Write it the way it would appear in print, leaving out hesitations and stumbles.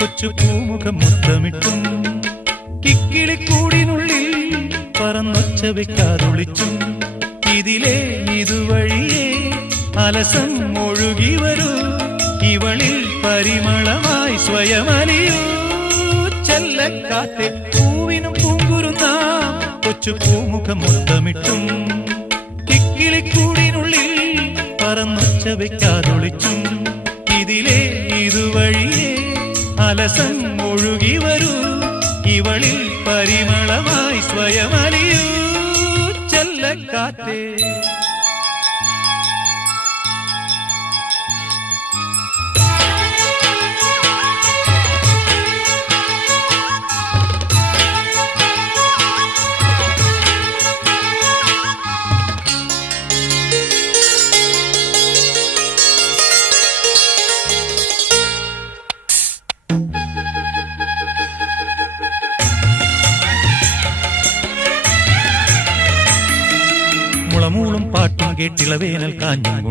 കൊച്ചു പൂമുഖം മുത്തമിട്ടും കിക്കിളിക്കൂടിനുള്ളിൽ പറന്നൊച്ച വെക്കാതൊളിച്ചും ഇതിലേ ഇതുവഴിയേ അലസം ഒഴുകി വരൂ ഇവളിൽ പരിമളമായി സ്വയമലിയൂ ചെല്ലക്കാറ്റെ പൂവിനും പൂങ്കുരുന്ന കൊച്ചു പൂമുഖം മുത്തമിട്ടും കിക്കിളിക്കൂടിനുള്ളിൽ പറന്നൊച്ച വെക്കാതൊളിച്ചും ഇതിലേ ഇതുവഴിയേ അലസം ഒഴുകി വരൂ ഇവളിൽ പരിമളമായി സ്വയമലിയൂ ചെല്ലക്കാറ്റേ മുളമൂളും പാട്ടും കേട്ടിളവേനൽ കാഞ്ഞും